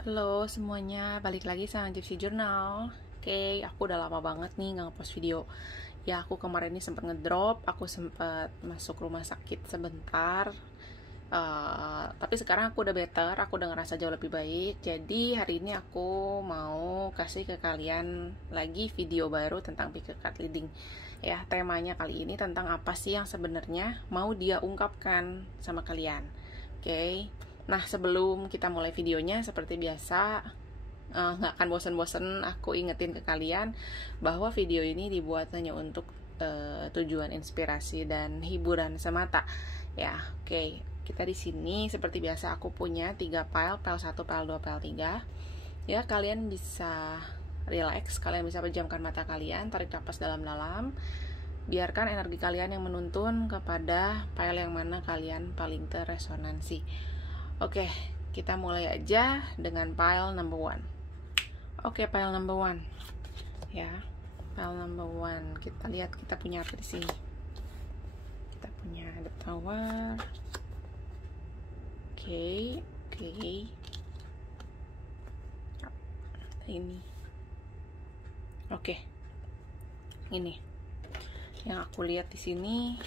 Halo semuanya, balik lagi sama Gypsy Journal. Oke, aku udah lama banget nih nggak ngepost video. Ya, aku kemarin ini sempat ngedrop, aku sempat masuk rumah sakit sebentar. Tapi sekarang aku udah better, aku udah ngerasa jauh lebih baik. Jadi hari ini aku mau kasih ke kalian lagi video baru tentang pick card leading. Ya, temanya kali ini tentang apa sih yang sebenarnya mau dia ungkapkan sama kalian. Oke. Nah, sebelum kita mulai videonya, seperti biasa, nggak akan bosen-bosen aku ingetin ke kalian bahwa video ini dibuat hanya untuk tujuan inspirasi dan hiburan semata. Ya, oke. Kita di sini seperti biasa aku punya 3 file, file 1, file 2, file 3. Ya, kalian bisa relax, kalian bisa pejamkan mata kalian, tarik napas dalam-dalam. Biarkan energi kalian yang menuntun kepada file yang mana kalian paling terresonansi. Oke, kita mulai aja dengan file number 1. Oke, file number 1. Ya, file number 1. Kita lihat kita punya apa di sini. Kita punya The Tower. Oke. Ini. Oke. Ini. Yang aku lihat di sini.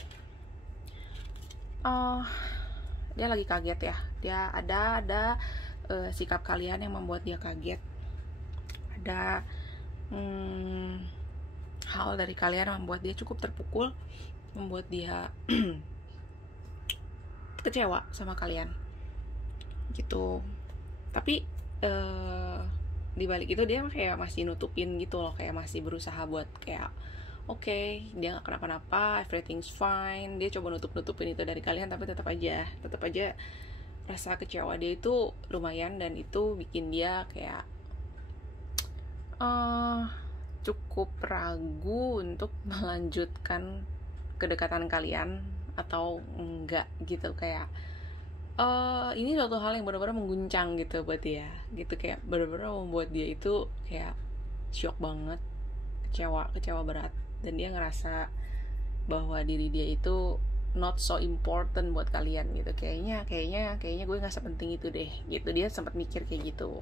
Dia lagi kaget ya. Dia ada sikap kalian yang membuat dia kaget. Ada hal dari kalian yang membuat dia cukup terpukul, membuat dia kecewa sama kalian gitu. Tapi di balik itu dia kayak masih nutupin gitu loh, kayak masih berusaha buat kayak oke, dia gak kenapa-napa, everything's fine. Dia coba nutup-nutupin itu dari kalian, tapi tetap aja rasa kecewa dia itu lumayan, dan itu bikin dia kayak cukup ragu untuk melanjutkan kedekatan kalian atau enggak gitu. Kayak ini suatu hal yang benar-benar mengguncang gitu buat dia gitu, kayak benar-benar membuat dia itu kayak shock banget, kecewa berat, dan dia ngerasa bahwa diri dia itu not so important buat kalian gitu. Kayaknya gue nggak sepenting itu deh gitu. Dia sempat mikir kayak gitu.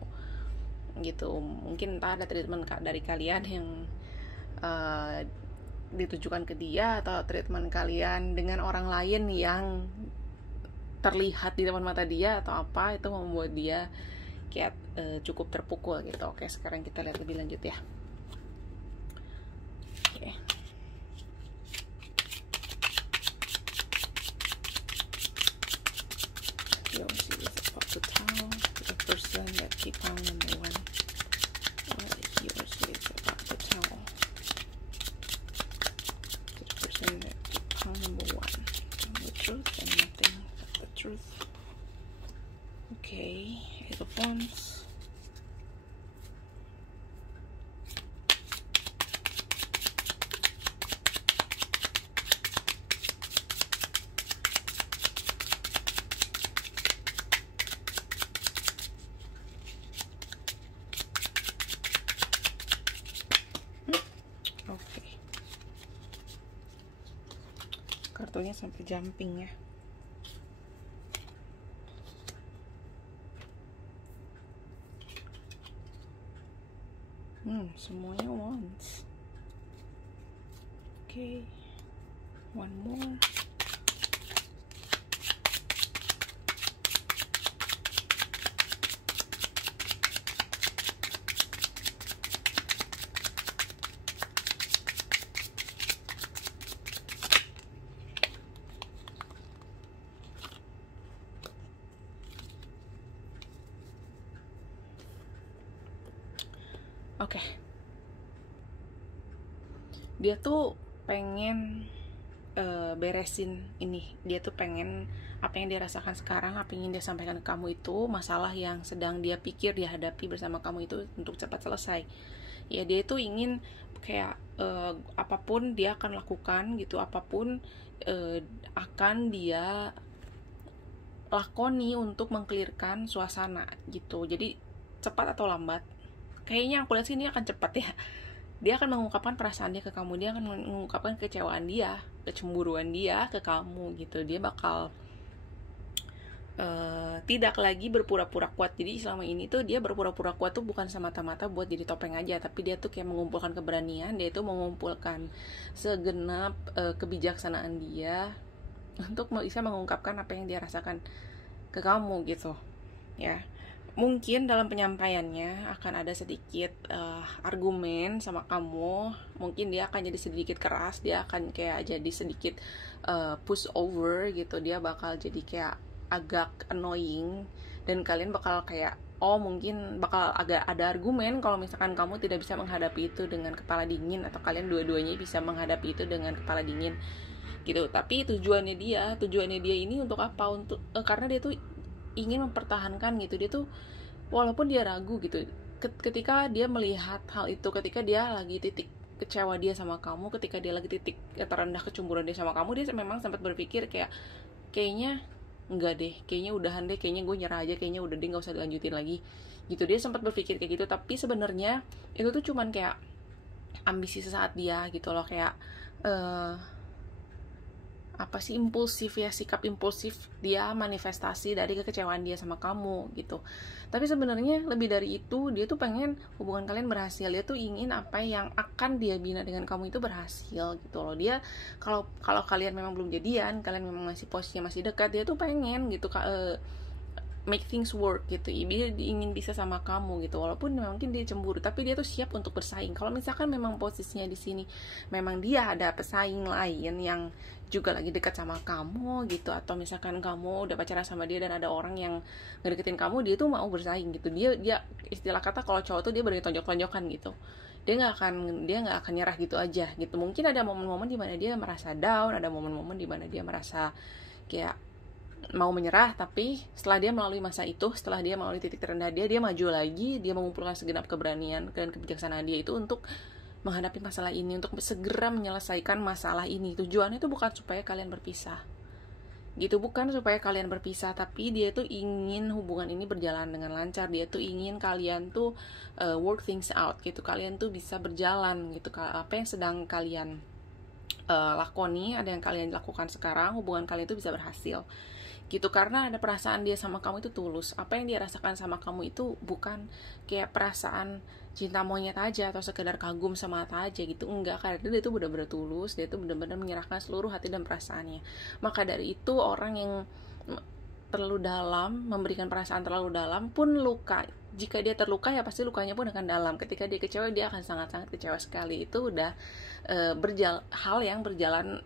Mungkin entah ada treatment dari kalian yang ditujukan ke dia, atau treatment kalian dengan orang lain yang terlihat di depan mata dia atau apa, itu membuat dia kayak cukup terpukul gitu. Oke, sekarang kita lihat lebih lanjut ya. Oke. Your series about to tell the person that keep on number 1. What is your series about to tell the person that keep on number 1? The truth and nothing but the truth. Okay, Eight of Wands. Oke. Kartunya sampai jumping ya. Semuanya wands. Oke. One more. Oke. Dia tuh pengen beresin ini. Dia tuh pengen apa yang dia rasakan sekarang, apa yang dia sampaikan ke kamu itu, masalah yang sedang dia pikir dia hadapi bersama kamu itu untuk cepat selesai. Ya, dia itu ingin kayak apapun dia akan lakukan gitu, apapun akan dia lakoni untuk mengklirkan suasana gitu. Jadi cepat atau lambat, kayaknya aku lihat sih ini akan cepat ya. Dia akan mengungkapkan perasaan dia ke kamu, dia akan mengungkapkan kecewaan dia, kecemburuan dia ke kamu gitu. Dia bakal tidak lagi berpura-pura kuat. Jadi selama ini tuh dia berpura-pura kuat tuh bukan semata-mata buat jadi topeng aja, tapi dia tuh kayak mengumpulkan keberanian, dia tuh mengumpulkan segenap kebijaksanaan dia untuk bisa mengungkapkan apa yang dia rasakan ke kamu gitu ya. Mungkin dalam penyampaiannya akan ada sedikit argumen sama kamu, mungkin dia akan jadi sedikit keras, dia akan kayak jadi sedikit push over gitu, dia bakal jadi kayak agak annoying, dan kalian bakal kayak mungkin bakal agak ada argumen kalau misalkan kamu tidak bisa menghadapi itu dengan kepala dingin, atau kalian dua-duanya bisa menghadapi itu dengan kepala dingin gitu. Tapi tujuannya dia ini untuk apa? Untuk karena dia tuh ingin mempertahankan gitu. Dia tuh walaupun dia ragu gitu, ketika dia melihat hal itu, ketika dia lagi titik kecewa dia sama kamu, ketika dia lagi titik terendah kecemburuan dia sama kamu, dia memang sempat berpikir kayaknya enggak deh, kayaknya udahan deh, kayaknya gue nyerah aja, kayaknya udah deh, nggak usah dilanjutin lagi gitu. Dia sempat berpikir kayak gitu, tapi sebenarnya itu tuh cuman kayak ambisi sesaat dia gitu loh, kayak impulsif ya, sikap impulsif dia manifestasi dari kekecewaan dia sama kamu gitu. Tapi sebenarnya lebih dari itu, dia tuh pengen hubungan kalian berhasil. Dia tuh ingin apa yang akan dia bina dengan kamu itu berhasil gitu loh. Dia kalau kalian memang belum jadian, kalian memang masih posisinya masih dekat, dia tuh pengen gitu make things work gitu. Dia ingin bisa sama kamu gitu, walaupun mungkin dia cemburu, tapi dia tuh siap untuk bersaing. Kalau misalkan memang posisinya di sini memang dia ada pesaing lain yang juga lagi dekat sama kamu gitu, atau misalkan kamu udah pacaran sama dia dan ada orang yang ngedeketin kamu, dia tuh mau bersaing gitu. Dia istilah kata kalau cowok tuh dia berani tonjok-tonjokan gitu. Dia nggak akan nyerah gitu aja gitu. Mungkin ada momen-momen dimana dia merasa down, ada momen-momen dimana dia merasa kayak mau menyerah, tapi setelah dia melalui masa itu, setelah dia melalui titik terendah dia maju lagi, dia mengumpulkan segenap keberanian dan kebijaksanaan dia itu untuk menghadapi masalah ini, untuk segera menyelesaikan masalah ini. Tujuannya itu bukan supaya kalian berpisah gitu, bukan supaya kalian berpisah, tapi dia tuh ingin hubungan ini berjalan dengan lancar. Dia tuh ingin kalian tuh work things out gitu, kalian tuh bisa berjalan gitu. Apa yang sedang kalian lakoni, ada yang kalian lakukan sekarang, hubungan kalian itu bisa berhasil gitu, karena ada perasaan dia sama kamu itu tulus. Apa yang dia rasakan sama kamu itu bukan kayak perasaan cinta monyet aja atau sekedar kagum semata aja gitu, enggak, karena dia itu benar-benar tulus, dia itu benar-benar menyerahkan seluruh hati dan perasaannya. Maka dari itu orang yang terlalu dalam, memberikan perasaan terlalu dalam pun luka. Jika dia terluka ya pasti lukanya pun akan dalam. Ketika dia kecewa, dia akan sangat-sangat kecewa sekali. Itu udah hal yang berjalan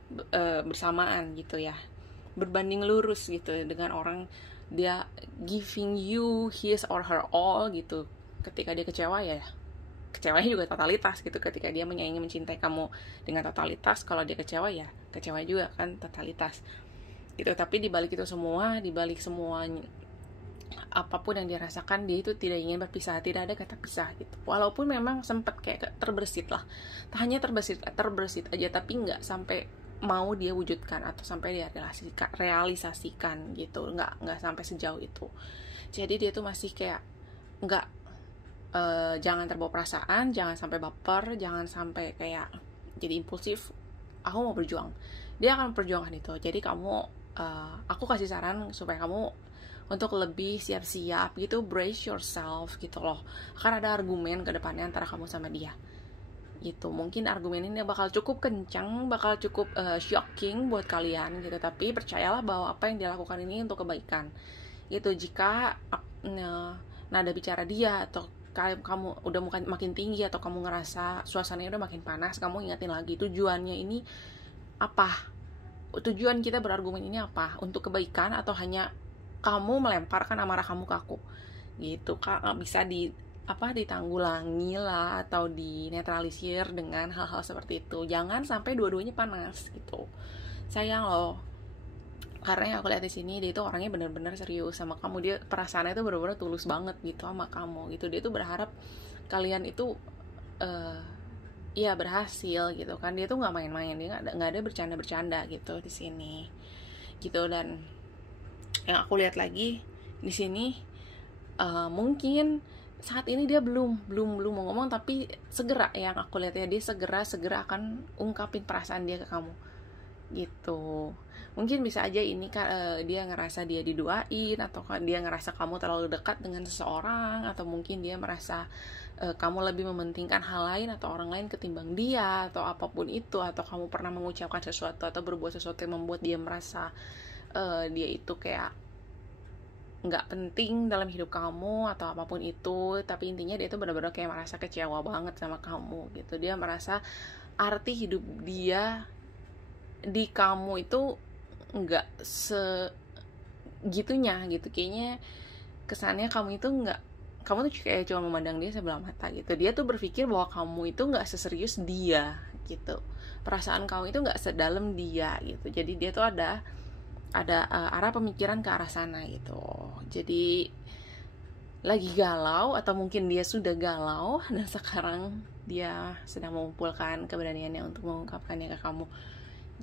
bersamaan gitu ya, berbanding lurus gitu dengan orang dia giving you his or her all gitu. Ketika dia kecewa ya kecewanya juga totalitas gitu. Ketika dia menyayangi, mencintai kamu dengan totalitas, kalau dia kecewa ya kecewa juga kan, totalitas gitu. Tapi dibalik itu semua, dibalik semuanya, apapun yang dia rasakan, dia itu tidak ingin berpisah, tidak ada kata pisah gitu. Walaupun memang sempat kayak terbersit lah, tak hanya terbersit aja, tapi nggak sampai mau dia wujudkan atau sampai dia realisasikan gitu, nggak sampai sejauh itu. Jadi dia tuh masih kayak nggak, jangan terbawa perasaan, jangan sampai baper, jangan sampai kayak jadi impulsif. Aku mau berjuang, dia akan perjuangkan itu. Jadi kamu, aku kasih saran supaya kamu untuk lebih siap-siap gitu, brace yourself gitu loh. Akan ada argumen ke depannya antara kamu sama dia gitu. Mungkin argumen ini bakal cukup kencang, bakal cukup shocking buat kalian gitu, tapi percayalah bahwa apa yang dia lakukan ini untuk kebaikan gitu. Jika nada bicara dia atau kamu udah makin tinggi, atau kamu ngerasa suasananya udah makin panas, kamu ingatin lagi tujuannya ini apa, tujuan kita berargumen ini apa, untuk kebaikan atau hanya kamu melemparkan amarah kamu ke aku gitu. Bisa ditanggulangi lah, atau dinetralisir dengan hal-hal seperti itu. Jangan sampai dua-duanya panas gitu, sayang loh. Karena yang aku lihat di sini, dia itu orangnya benar-benar serius sama kamu. Dia perasaannya itu benar-benar tulus banget gitu sama kamu gitu. Dia tuh berharap kalian itu ya berhasil gitu kan. Dia tuh nggak main-main, dia nggak ada bercanda-bercanda gitu di sini gitu. Dan yang aku lihat lagi di sini, mungkin saat ini dia belum mau ngomong, tapi segera, yang aku lihat ya, dia segera akan ungkapin perasaan dia ke kamu gitu. Mungkin bisa aja ini dia ngerasa dia diduain, atau dia ngerasa kamu terlalu dekat dengan seseorang, atau mungkin dia merasa kamu lebih mementingkan hal lain atau orang lain ketimbang dia, atau apapun itu, atau kamu pernah mengucapkan sesuatu atau berbuat sesuatu yang membuat dia merasa dia itu kayak nggak penting dalam hidup kamu atau apapun itu. Tapi intinya dia tuh benar-benar kayak merasa kecewa banget sama kamu gitu. Dia merasa arti hidup dia di kamu itu nggak segitunya gitu. Kayaknya kesannya kamu itu nggak, kamu tuh kayak cuma memandang dia sebelah mata gitu. Dia tuh berpikir bahwa kamu itu nggak seserius dia gitu, perasaan kamu itu nggak sedalam dia gitu. Jadi dia tuh ada arah pemikiran ke arah sana gitu. Jadi lagi galau, atau mungkin dia sudah galau dan sekarang dia sedang mengumpulkan keberaniannya untuk mengungkapkannya ke kamu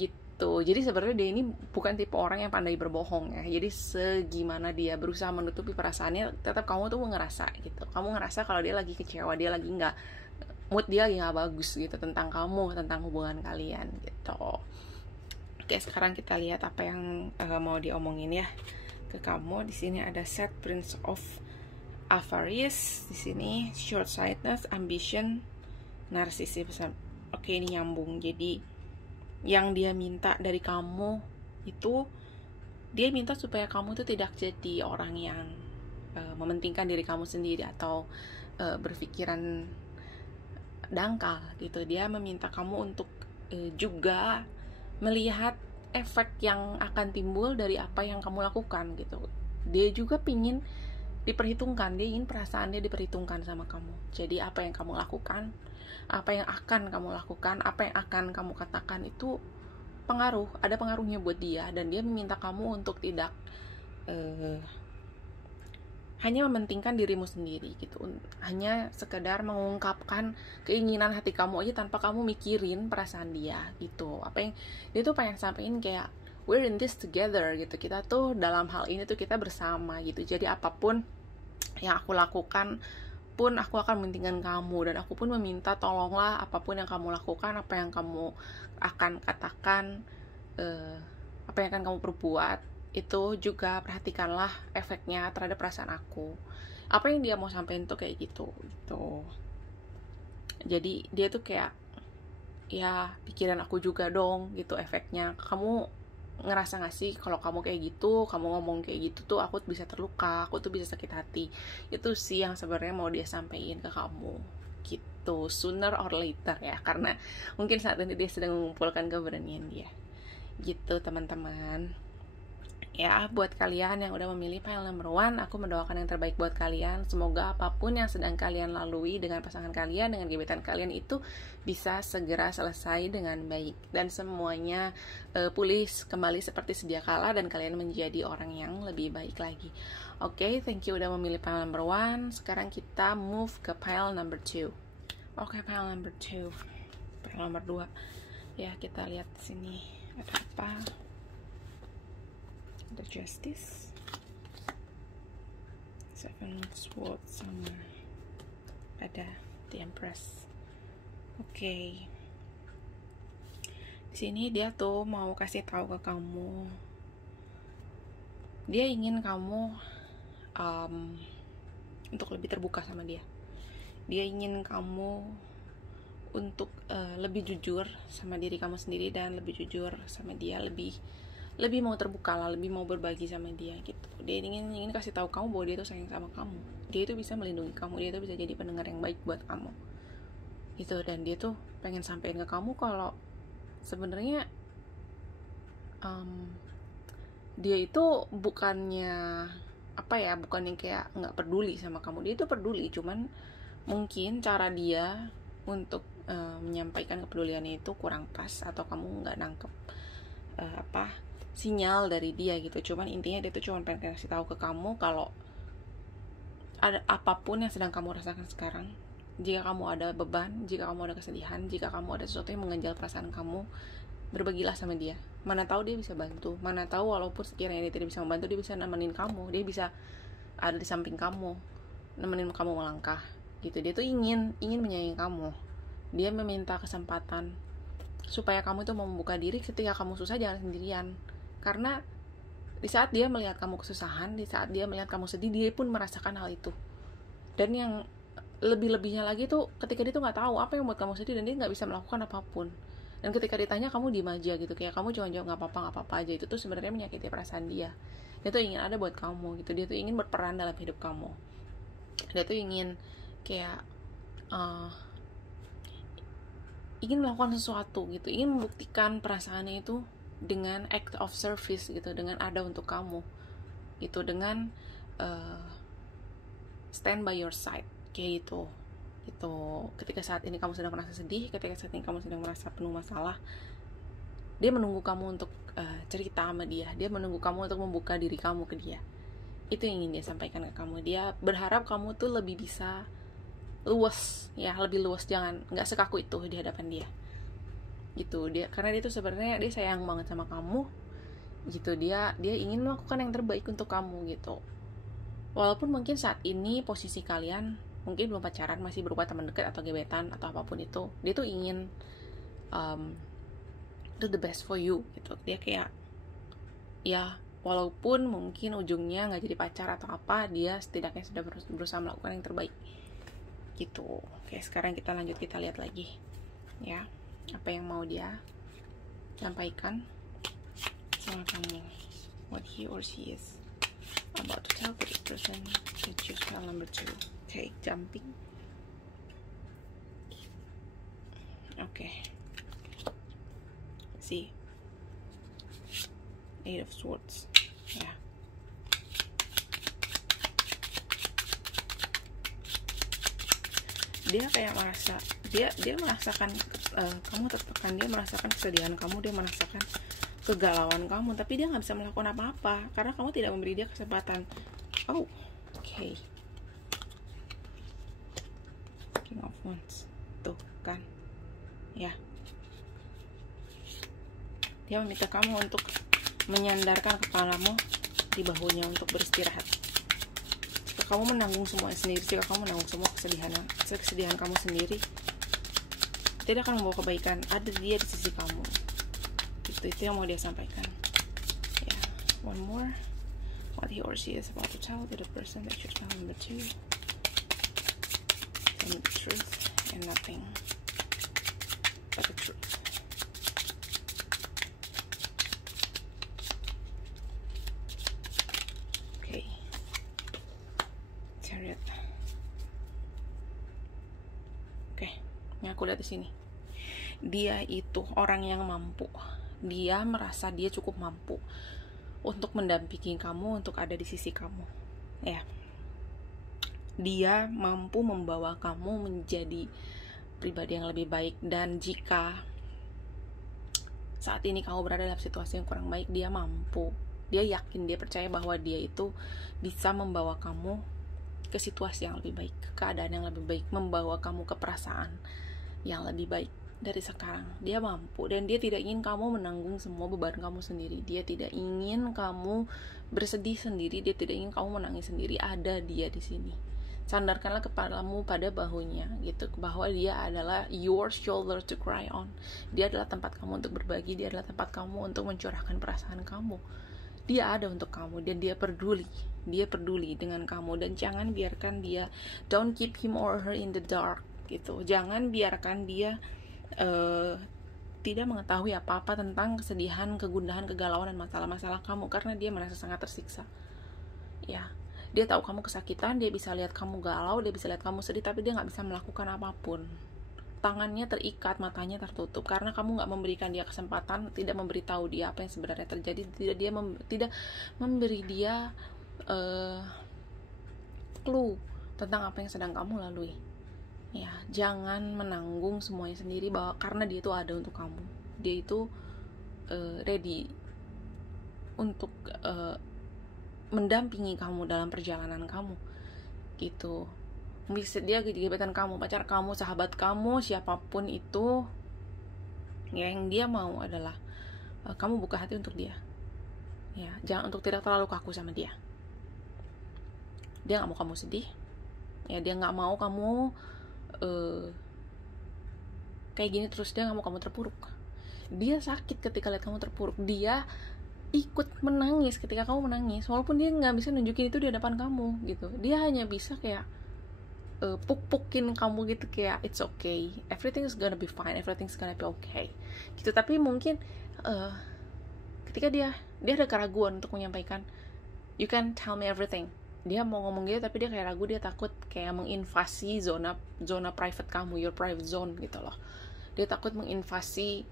gitu. Jadi sebenarnya dia ini bukan tipe orang yang pandai berbohong ya. Jadi segimana dia berusaha menutupi perasaannya, tetap kamu tuh ngerasa gitu. Kamu ngerasa kalau dia lagi kecewa, dia lagi nggak, mood dia lagi nggak bagus gitu tentang kamu, tentang hubungan kalian gitu. Oke, sekarang kita lihat apa yang mau diomongin ya ke kamu. Di sini ada set Prince of Avarice, di sini short-sightedness, ambition, narcissism. Oke, ini nyambung. Jadi yang dia minta dari kamu itu, dia minta supaya kamu tuh tidak jadi orang yang mementingkan diri kamu sendiri atau berpikiran dangkal gitu. Dia meminta kamu untuk juga melihat efek yang akan timbul dari apa yang kamu lakukan gitu. Dia juga pingin diperhitungkan, dia ingin perasaan dia diperhitungkan sama kamu. Jadi apa yang kamu lakukan, apa yang akan kamu lakukan, apa yang akan kamu katakan itu ada pengaruhnya buat dia. Dan dia meminta kamu untuk tidak hanya mementingkan dirimu sendiri gitu, hanya sekedar mengungkapkan keinginan hati kamu aja tanpa kamu mikirin perasaan dia gitu. Apa yang dia tuh pengen sampein kayak we're in this together gitu, kita tuh dalam hal ini tuh kita bersama gitu. Jadi apapun yang aku lakukan pun aku akan mementingkan kamu, dan aku pun meminta tolonglah apapun yang kamu lakukan, apa yang kamu akan katakan, apa yang akan kamu perbuat, itu juga perhatikanlah efeknya terhadap perasaan aku. Apa yang dia mau sampein tuh kayak gitu. Jadi dia tuh kayak, ya pikiran aku juga dong gitu efeknya. Kamu ngerasa gak sih kalau kamu kayak gitu, kamu ngomong kayak gitu tuh aku bisa terluka, aku tuh bisa sakit hati. Itu sih yang sebenarnya mau dia sampein ke kamu gitu, sooner or later ya, karena mungkin saat ini dia sedang mengumpulkan keberanian dia gitu teman-teman. Ya, buat kalian yang udah memilih pile number 1, aku mendoakan yang terbaik buat kalian. Semoga apapun yang sedang kalian lalui dengan pasangan kalian, dengan gebetan kalian itu bisa segera selesai dengan baik, dan semuanya pulih kembali seperti sedia kala, dan kalian menjadi orang yang lebih baik lagi. Oke, thank you udah memilih pile number 1. Sekarang kita move ke pile number 2. Oke, pile number 2. Pile number 2. Ya, kita lihat di sini ada apa. The Justice, Seven Swords, sama ada The Empress. Oke. Di sini dia tuh mau kasih tahu ke kamu, dia ingin kamu untuk lebih terbuka sama dia. Dia ingin kamu untuk lebih jujur sama diri kamu sendiri, dan lebih jujur sama dia, lebih mau terbuka lah, lebih mau berbagi sama dia gitu. Dia ingin kasih tahu kamu bahwa dia tuh sayang sama kamu, dia itu bisa melindungi kamu, dia itu bisa jadi pendengar yang baik buat kamu gitu. Dan dia tuh pengen sampein ke kamu kalau sebenarnya dia itu bukannya bukannya kayak nggak peduli sama kamu. Dia itu peduli, cuman mungkin cara dia untuk menyampaikan kepeduliannya itu kurang pas, atau kamu nggak nangkep sinyal dari dia gitu. Cuman intinya dia tuh cuma pengen kasih tahu ke kamu kalau ada apapun yang sedang kamu rasakan sekarang, jika kamu ada beban, jika kamu ada kesedihan, jika kamu ada sesuatu yang mengganjal perasaan kamu, berbagilah sama dia. Mana tahu dia bisa bantu, mana tahu walaupun sekiranya dia tidak bisa membantu, dia bisa nemenin kamu, dia bisa ada di samping kamu, nemenin kamu melangkah gitu. Dia tuh ingin menyayangi kamu. Dia meminta kesempatan supaya kamu tuh mau membuka diri ketika kamu susah. Jangan sendirian, Karena di saat dia melihat kamu kesusahan, di saat dia melihat kamu sedih, dia pun merasakan hal itu. Dan yang lebih-lebihnya lagi tuh ketika dia tuh nggak tahu apa yang buat kamu sedih dan dia nggak bisa melakukan apapun. Dan ketika ditanya kamu diem aja gitu, kayak kamu cuma jawab nggak apa-apa aja, itu tuh sebenarnya menyakiti perasaan dia. Dia tuh ingin ada buat kamu gitu, dia tuh ingin berperan dalam hidup kamu, dia tuh ingin kayak ingin melakukan sesuatu gitu, ingin membuktikan perasaannya itu dengan act of service gitu, dengan ada untuk kamu gitu, dengan stand by your side kayak gitu. Ketika saat ini kamu sedang merasa sedih, ketika saat ini kamu sedang merasa penuh masalah, dia menunggu kamu untuk cerita sama dia, dia menunggu kamu untuk membuka diri kamu ke dia. Itu yang ingin dia sampaikan ke kamu. Dia berharap kamu tuh lebih bisa luas, ya lebih luas, jangan nggak sekaku itu di hadapan dia gitu. Dia karena dia tuh sebenarnya dia sayang banget sama kamu gitu, dia ingin melakukan yang terbaik untuk kamu gitu. Walaupun mungkin saat ini posisi kalian mungkin belum pacaran, masih berupa teman dekat atau gebetan atau apapun itu, dia tuh ingin do the best for you gitu. Dia kayak ya walaupun mungkin ujungnya nggak jadi pacar atau apa, dia setidaknya sudah berusaha melakukan yang terbaik gitu. Oke, sekarang kita lanjut, kita lihat lagi ya apa yang mau dia sampaikan sama kamu, what he or she is about to tell to the person that choose file number 2. Okay, jumping. Okay, see, 8 of Swords. Ya, dia kayak merasa dia merasakan kamu tertekan, dia merasakan kesedihan kamu, dia merasakan kegalauan kamu, tapi dia nggak bisa melakukan apa-apa karena kamu tidak memberi dia kesempatan. Oh, okay. King of Wands, tuh kan, ya. Dia meminta kamu untuk menyandarkan kepalamu di bahunya untuk beristirahat. Jika kamu menanggung semuanya sendiri, jika kamu menanggung semua kesedihan kamu sendiri, tidak akan membawa kebaikan. Ada dia di sisi kamu. Itu yang mau dia sampaikan. Ya, one more. What he or she is about to tell to the person that choose file number 2. Tell me the truth and nothing but the truth. Okay. Chariot. Oke, yang aku lihat di sini, dia itu orang yang mampu. Dia merasa dia cukup mampu untuk mendampingi kamu, untuk ada di sisi kamu. Ya, dia mampu membawa kamu menjadi pribadi yang lebih baik. Dan jika saat ini kamu berada dalam situasi yang kurang baik, dia mampu. Dia yakin, dia percaya bahwa dia itu bisa membawa kamu ke situasi yang lebih baik, ke keadaan yang lebih baik, membawa kamu ke perasaan yang lebih baik dari sekarang. Dia mampu, dan dia tidak ingin kamu menanggung semua beban kamu sendiri. Dia tidak ingin kamu bersedih sendiri, dia tidak ingin kamu menangis sendiri. Ada dia di sini. Sandarkanlah kepalamu pada bahunya gitu, bahwa dia adalah your shoulder to cry on. Dia adalah tempat kamu untuk berbagi, dia adalah tempat kamu untuk mencurahkan perasaan kamu. Dia ada untuk kamu dan dia peduli dengan kamu. Dan jangan biarkan dia, don't keep him or her in the dark gitu. Jangan biarkan dia tidak mengetahui apa-apa tentang kesedihan, kegundahan, kegalauan, dan masalah-masalah kamu, karena dia merasa sangat tersiksa. Ya, dia tahu kamu kesakitan, dia bisa lihat kamu galau, dia bisa lihat kamu sedih, tapi dia nggak bisa melakukan apapun. Tangannya terikat, matanya tertutup, karena kamu nggak memberikan dia kesempatan, tidak memberitahu dia apa yang sebenarnya terjadi, tidak memberi dia clue tentang apa yang sedang kamu lalui. Ya, jangan menanggung semuanya sendiri, bahwa karena dia itu ada untuk kamu. Dia itu ready untuk mendampingi kamu dalam perjalanan kamu gitu. Bisa dia gebetan kamu, pacar kamu, sahabat kamu, siapapun itu, yang dia mau adalah kamu buka hati untuk dia. Ya, jangan untuk tidak terlalu kaku sama dia. Dia nggak mau kamu sedih. Ya, dia nggak mau kamu kayak gini terus. Dia nggak mau kamu terpuruk. Dia sakit ketika lihat kamu terpuruk. Dia ikut menangis ketika kamu menangis, walaupun dia nggak bisa nunjukin itu di hadapan kamu gitu. Dia hanya bisa kayak puk-pukin kamu gitu, kayak it's okay, everything is gonna be fine, everything's gonna be okay gitu. Tapi mungkin ketika dia ada keraguan untuk menyampaikan you can tell me everything, dia mau ngomong gitu tapi dia kayak ragu, dia takut kayak menginvasi zona private kamu, your private zone gitu loh. Dia takut menginvasi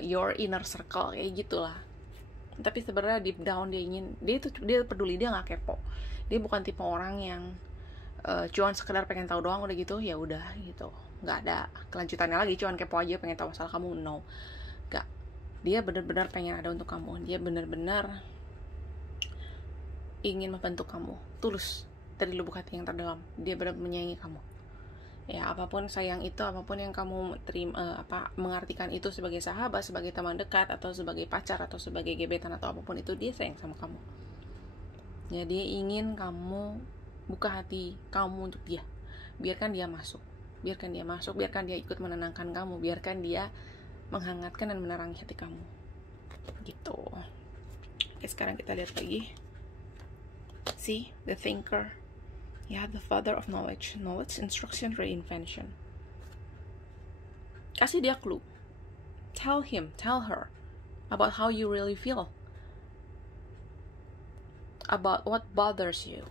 your inner circle kayak gitulah. Tapi sebenarnya deep down dia peduli, dia nggak kepo. Dia bukan tipe orang yang cuman sekedar pengen tahu doang udah gitu ya udah gitu, nggak ada kelanjutannya lagi, cuman kepo aja pengen tahu masalah kamu. No, nggak. Dia benar-benar pengen ada untuk kamu, dia benar-benar ingin membantu kamu tulus dari lubuk hati yang terdalam. Dia benar-benar menyayangi kamu ya. Apapun sayang itu, apapun yang kamu terima, mengartikan itu sebagai sahabat, sebagai teman dekat, atau sebagai pacar, atau sebagai gebetan, atau apapun itu, dia sayang sama kamu ya. Dia ingin kamu buka hati kamu untuk dia. Biarkan dia masuk, biarkan dia ikut menenangkan kamu, biarkan dia menghangatkan dan menerangi hati kamu gitu. Oke, sekarang kita lihat lagi. See, the thinker, the father of knowledge, instruction, reinvention. Kasih dia clue, tell her about how you really feel, about what bothers you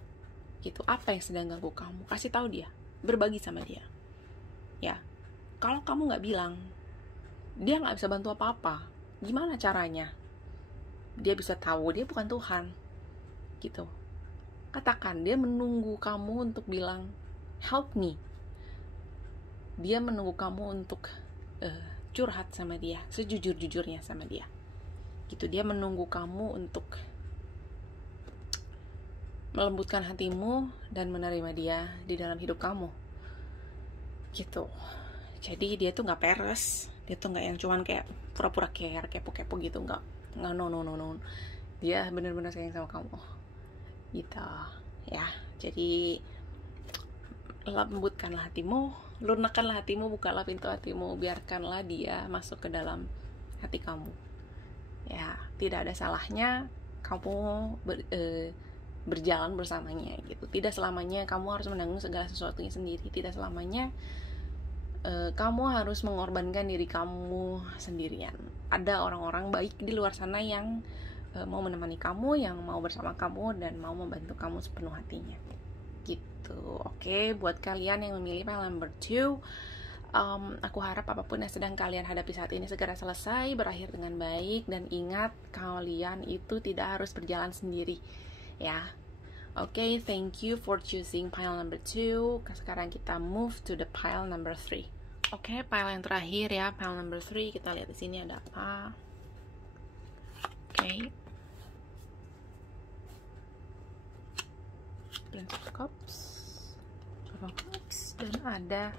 gitu, apa yang sedang ganggu kamu. Kasih tahu dia, berbagi sama dia ya. Kalau kamu nggak bilang, dia nggak bisa bantu apa-apa. Gimana caranya dia bisa tahu? Dia bukan Tuhan gitu. Katakan, dia menunggu kamu untuk bilang help me. Dia menunggu kamu untuk curhat sama dia, sejujur-jujurnya sama dia gitu. Dia menunggu kamu untuk melembutkan hatimu dan menerima dia di dalam hidup kamu gitu. Jadi dia tuh nggak peres, dia tuh nggak yang cuman kayak pura-pura care, kepo-kepo gitu, nggak no. Dia benar-benar sayang sama kamu gitu ya. Jadi lembutkanlah hatimu, lunakkanlah hatimu, bukalah pintu hatimu, biarkanlah dia masuk ke dalam hati kamu ya. Tidak ada salahnya kamu berjalan bersamanya gitu. Tidak selamanya kamu harus menanggung segala sesuatunya sendiri. Tidak selamanya kamu harus mengorbankan diri kamu sendirian. Ada orang-orang baik di luar sana yang mau menemani kamu, yang mau bersama kamu, dan mau membantu kamu sepenuh hatinya gitu. Oke, buat kalian yang memilih pile number 2, aku harap apapun yang sedang kalian hadapi saat ini segera selesai, berakhir dengan baik. Dan ingat, kalian itu tidak harus berjalan sendiri ya. Oke, thank you for choosing pile number 2. Sekarang kita move to the pile number 3. Oke, pile yang terakhir ya, pile number 3. Kita lihat di sini ada apa. Oke. Prince of Cups, dan ada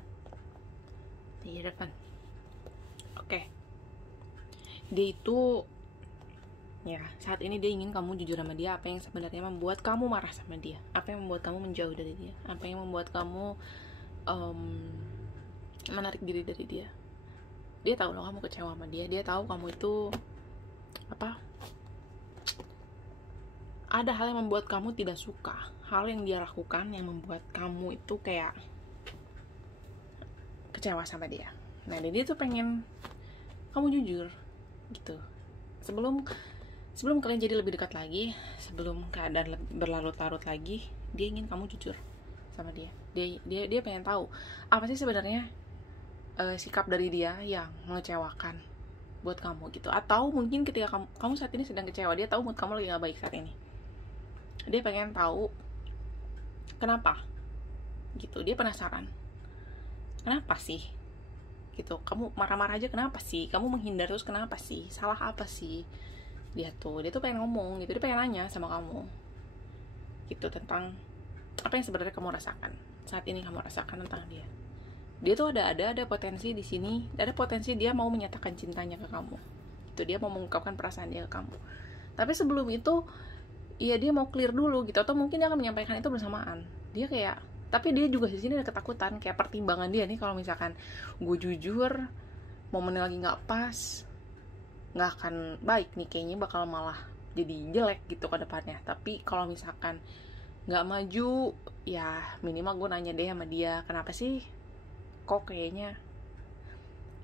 di depan. Oke. Dia itu ya, saat ini dia ingin kamu jujur sama dia. Apa yang sebenarnya membuat kamu marah sama dia, apa yang membuat kamu menjauh dari dia, apa yang membuat kamu menarik diri dari dia. Dia tahu loh kamu kecewa sama dia. Dia tahu kamu itu ada hal yang membuat kamu tidak suka, hal yang dia lakukan yang membuat kamu itu kayak kecewa sama dia. Nah, dia tuh pengen kamu jujur gitu. Sebelum kalian jadi lebih dekat lagi, sebelum keadaan berlarut-larut lagi, dia ingin kamu jujur sama dia. Dia pengen tahu apa sih sebenarnya sikap dari dia yang mengecewakan buat kamu gitu. Atau mungkin ketika kamu saat ini sedang kecewa, dia tahu mood kamu lagi gak baik saat ini. Dia pengen tahu kenapa gitu. Dia penasaran, kenapa sih gitu, kamu marah-marah aja kenapa sih, kamu menghindar terus kenapa sih, salah apa sih. Dia tuh pengen ngomong gitu, dia pengen nanya sama kamu gitu tentang apa yang sebenarnya kamu rasakan saat ini, kamu rasakan tentang dia. Dia tuh ada potensi di sini, ada potensi dia mau menyatakan cintanya ke kamu gitu. Dia mau mengungkapkan perasaan dia ke kamu, tapi sebelum itu ya dia mau clear dulu gitu. Atau mungkin dia akan menyampaikan itu bersamaan. Dia kayak, tapi dia juga di sini ada ketakutan, kayak pertimbangan dia nih, kalau misalkan gue jujur momennya lagi nggak pas, nggak akan baik nih, kayaknya bakal malah jadi jelek gitu ke depannya. Tapi kalau misalkan nggak maju, ya minimal gue nanya deh sama dia, kenapa sih kok kayaknya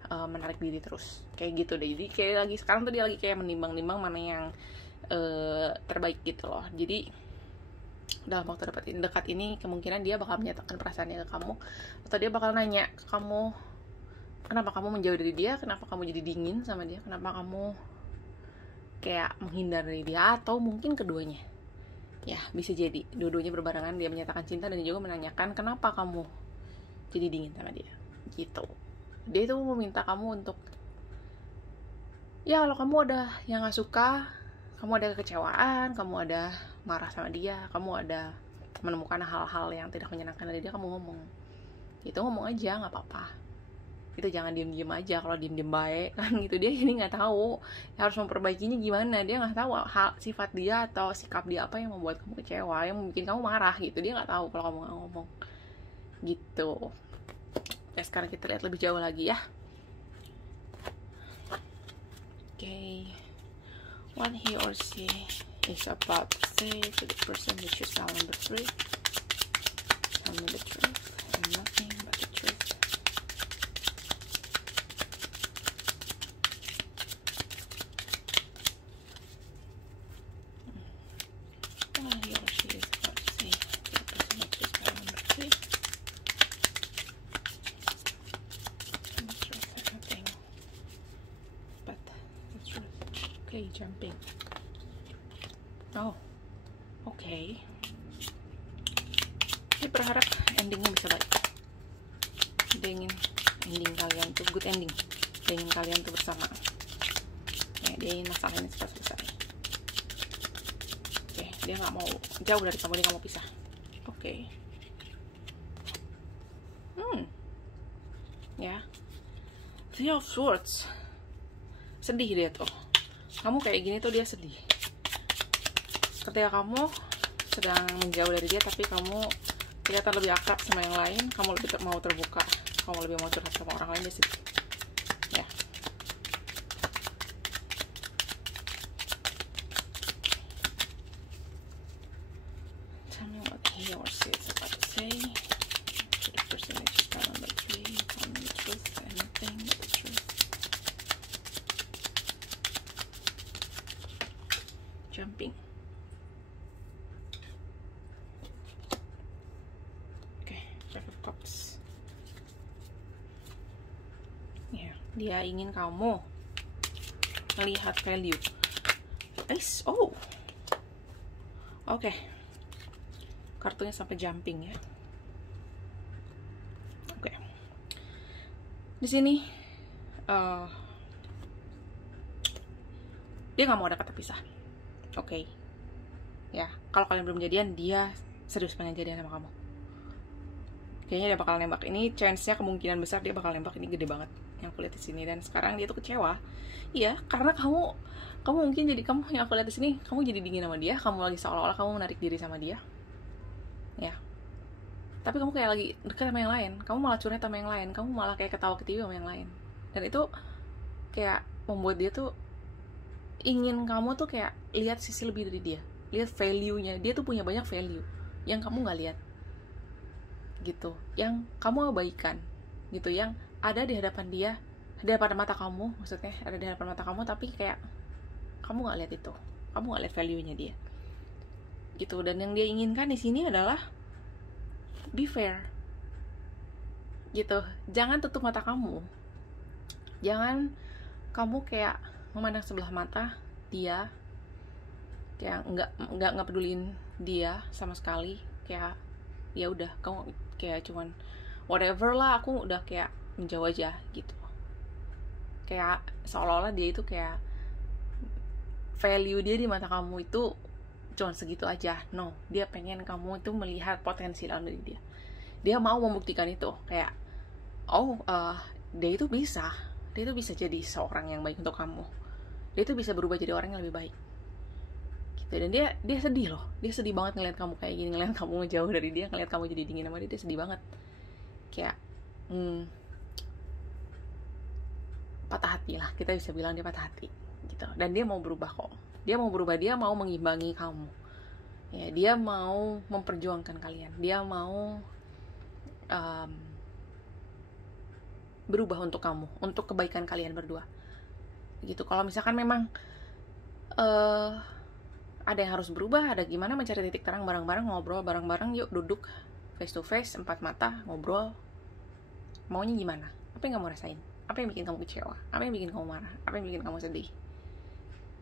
menarik diri terus, kayak gitu deh. Jadi kayak lagi sekarang tuh dia lagi kayak menimbang-nimbang mana yang terbaik gitu loh. Jadi dalam waktu dekat ini kemungkinan dia bakal menyatakan perasaannya ke kamu, atau dia bakal nanya ke kamu, kenapa kamu menjauh dari dia, kenapa kamu jadi dingin sama dia, kenapa kamu kayak menghindar dari dia, atau mungkin keduanya. Ya bisa jadi dua-duanya berbarengan, dia menyatakan cinta dan juga menanyakan kenapa kamu jadi dingin sama dia gitu. Dia itu meminta kamu untuk, ya kalau kamu ada yang gak suka, kamu ada kekecewaan, kamu ada marah sama dia, kamu ada menemukan hal-hal yang tidak menyenangkan dari dia, kamu ngomong. Itu ngomong aja, gak apa-apa. Itu jangan diem-diem aja. Kalau diem-diem baik kan gitu, dia ini gak tahu harus memperbaikinya gimana. Dia gak tahu hal sifat dia atau sikap dia apa yang membuat kamu kecewa, yang bikin kamu marah gitu. Dia gak tahu kalau kamu gak ngomong gitu. Ya sekarang kita lihat lebih jauh lagi ya. Okay, what he or she is about to say to the person who choose file number 3. Tell me the truth and nothing but the truth. What he or she is about to say to the person who choose file number 3. Tell me the truth and nothing but the truth. Okay, jumping. Oh, okay. Dia berharap endingnya bisa baik. Dia ingin ending kalian tuh good ending. Dia ingin kalian tuh bersama. Ya, dia ingin masalah ini cepat selesai. Oke, dia nggak mau jauh dari kamu, dia nggak mau pisah. Oke. Ya. Three of Swords. Sedih dia tuh. Kamu kayak gini tuh dia sedih. Ketika kamu sedang menjauh dari dia, tapi kamu kelihatan lebih akrab sama yang lain, kamu lebih mau terbuka, kamu lebih mau curhat sama orang lain, dia sedih. Ya. Tell me what he or she is about to say to the person who just fell number 3. Tell me the truth and nothing but the truth. Jumping. Ya, dia ingin kamu melihat value. Oh, oke. Kartunya sampai jumping ya. Oke. Di sini dia nggak mau ada kata pisah. Oke. Ya, kalau kalian belum jadian, dia serius pengen jadian sama kamu. Kayaknya dia bakal nembak. Ini chance-nya, kemungkinan besar dia bakal nembak, ini gede banget yang aku lihat di sini. Dan sekarang dia tuh kecewa. Iya, karena kamu mungkin jadi, kamu yang aku lihat di sini, kamu jadi dingin sama dia, kamu lagi seolah-olah kamu menarik diri sama dia. Ya. Tapi kamu kayak lagi dekat sama yang lain, kamu malah curhat sama yang lain, kamu malah kayak ketawa ketiwi sama yang lain. Dan itu kayak membuat dia tuh ingin kamu tuh kayak lihat sisi lebih dari dia, lihat value-nya. Dia tuh punya banyak value yang kamu nggak lihat gitu, yang kamu abaikan gitu, yang ada di hadapan dia, di hadapan mata kamu, maksudnya ada di hadapan mata kamu, tapi kayak kamu nggak lihat itu, kamu nggak lihat value-nya dia gitu. Dan yang dia inginkan di sini adalah be fair gitu. Jangan tutup mata kamu, jangan kamu kayak memandang sebelah mata dia, kayak nggak pedulin dia sama sekali. Kayak ya udah, kamu kayak cuman whatever lah, aku udah kayak menjauh aja gitu. Kayak seolah-olah dia itu kayak value dia di mata kamu itu cuman segitu aja. No, dia pengen kamu itu melihat potensi dalam diri dia. Dia mau membuktikan itu, kayak dia itu bisa jadi seorang yang baik untuk kamu. Dia itu bisa berubah jadi orang yang lebih baik gitu. Dan dia sedih loh, dia sedih banget ngeliat kamu kayak gini, ngeliat kamu jauh dari dia, ngeliat kamu jadi dingin sama dia sedih banget. Kayak patah hati lah, kita bisa bilang dia patah hati gitu. Dan dia mau berubah kok, dia mau berubah, dia mau mengimbangi kamu ya, dia mau memperjuangkan kalian, dia mau berubah untuk kamu, untuk kebaikan kalian berdua gitu. Kalau misalkan memang ada yang harus berubah, ada gimana, mencari titik terang bareng-bareng, ngobrol bareng-bareng, yuk duduk face to face, empat mata, ngobrol. Maunya gimana? Apa yang kamu rasain? Apa yang bikin kamu kecewa? Apa yang bikin kamu marah? Apa yang bikin kamu sedih?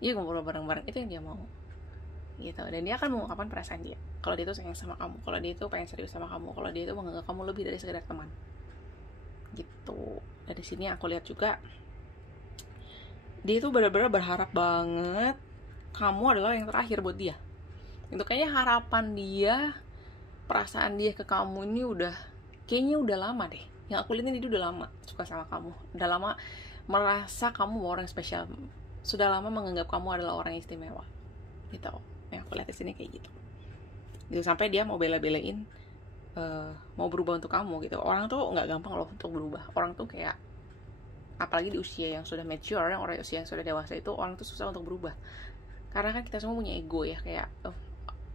Yuk ngobrol bareng-bareng, itu yang dia mau gitu. Dan dia akan mengungkapkan perasaan dia, kalau dia tuh sayang sama kamu, kalau dia tuh pengen serius sama kamu, kalau dia tuh menganggap kamu lebih dari sekedar teman gitu. Dari sini aku lihat juga dia tuh benar-benar berharap banget kamu adalah yang terakhir buat dia. Itu kayaknya harapan dia, perasaan dia ke kamu ini kayaknya udah lama deh. Yang aku lihat ini dia udah lama suka sama kamu, udah lama merasa kamu orang spesial, sudah lama menganggap kamu adalah orang istimewa gitu. Yang aku lihat di sini kayak gitu. Gitu sampai dia mau bela-belain mau berubah untuk kamu gitu. Orang tuh nggak gampang loh untuk berubah. Orang tuh kayak, apalagi di usia yang sudah mature, orang usia yang sudah dewasa itu, orang tuh susah untuk berubah. Karena kan kita semua punya ego ya, kayak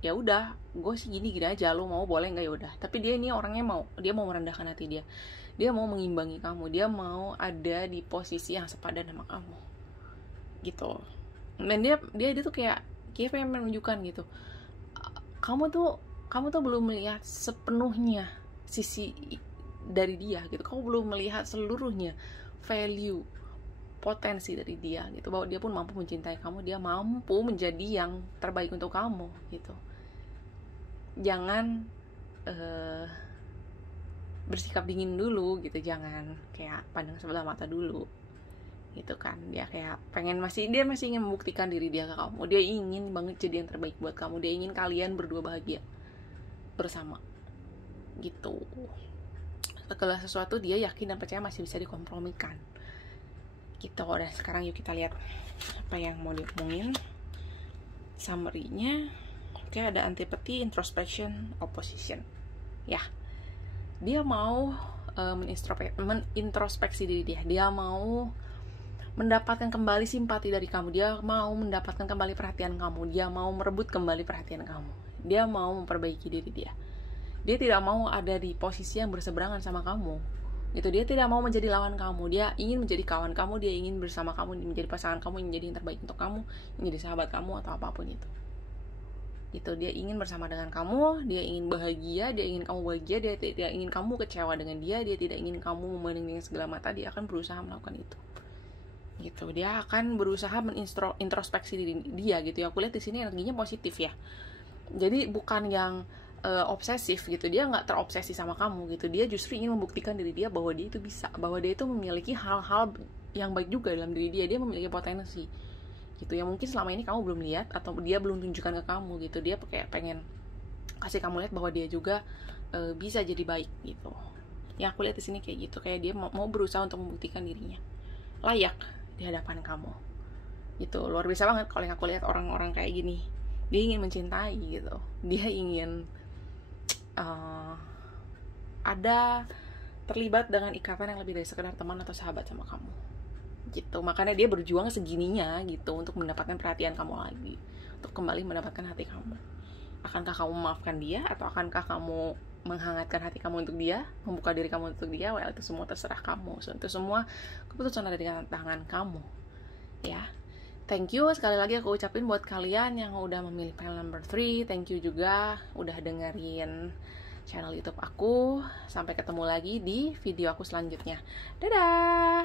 ya udah, gue sih gini aja, lo mau boleh nggak, ya udah. Tapi dia ini orangnya dia mau merendahkan hati dia mau mengimbangi kamu, dia mau ada di posisi yang sepadan sama kamu gitu. Dan dia tuh kayak pengen menunjukkan gitu, kamu tuh belum melihat sepenuhnya sisi dari dia gitu. Kamu belum melihat seluruhnya value, potensi dari dia gitu, bahwa dia pun mampu mencintai kamu, dia mampu menjadi yang terbaik untuk kamu gitu. Jangan bersikap dingin dulu gitu, jangan kayak pandang sebelah mata dulu gitu kan. Dia kayak dia masih ingin membuktikan diri dia ke kamu, dia ingin banget jadi yang terbaik buat kamu, dia ingin kalian berdua bahagia bersama gitu. Segala sesuatu dia yakin dan percaya masih bisa dikompromikan gitu. Dan sekarang yuk kita lihat apa yang mau diomongin, summary-nya. Oke, ada antipati, introspection, opposition ya. Dia mau menintrospeksi diri dia mau mendapatkan kembali simpati dari kamu, dia mau mendapatkan kembali perhatian kamu, dia mau merebut kembali perhatian kamu, dia mau memperbaiki diri dia tidak mau ada di posisi yang berseberangan sama kamu gitu. Dia tidak mau menjadi lawan kamu, dia ingin menjadi kawan kamu, dia ingin bersama kamu, menjadi pasangan kamu, menjadi yang terbaik untuk kamu, menjadi sahabat kamu atau apapun itu gitu. Dia ingin bersama dengan kamu, dia ingin bahagia, dia ingin kamu bahagia, dia tidak ingin kamu kecewa dengan dia tidak ingin kamu memandang dengan segala mata. Dia akan berusaha melakukan itu gitu. Dia akan berusaha introspeksi diri dia gitu ya. Aku lihat di sini energinya positif ya. Jadi bukan yang obsesif gitu. Dia nggak terobsesi sama kamu gitu. Dia justru ingin membuktikan diri dia bahwa dia itu bisa, bahwa dia itu memiliki hal-hal yang baik juga dalam diri dia. Dia memiliki potensi gitu yang mungkin selama ini kamu belum lihat atau dia belum tunjukkan ke kamu gitu. Dia kayak pengen kasih kamu lihat bahwa dia juga bisa jadi baik gitu. Yang aku lihat di sini kayak gitu. Kayak dia mau berusaha untuk membuktikan dirinya layak di hadapan kamu gitu. Luar biasa banget kalau yang aku lihat orang-orang kayak gini. Dia ingin mencintai gitu, dia ingin ada terlibat dengan ikatan yang lebih dari sekedar teman atau sahabat sama kamu gitu. Makanya dia berjuang segininya gitu untuk mendapatkan perhatian kamu lagi, untuk kembali mendapatkan hati kamu. Akankah kamu memaafkan dia, atau akankah kamu menghangatkan hati kamu untuk dia, membuka diri kamu untuk dia? Well, itu semua terserah kamu. So, itu semua keputusan ada di tangan kamu ya. Thank you sekali lagi aku ucapin buat kalian yang udah memilih panel number 3. Thank you juga udah dengerin channel YouTube aku. Sampai ketemu lagi di video aku selanjutnya. Dadah.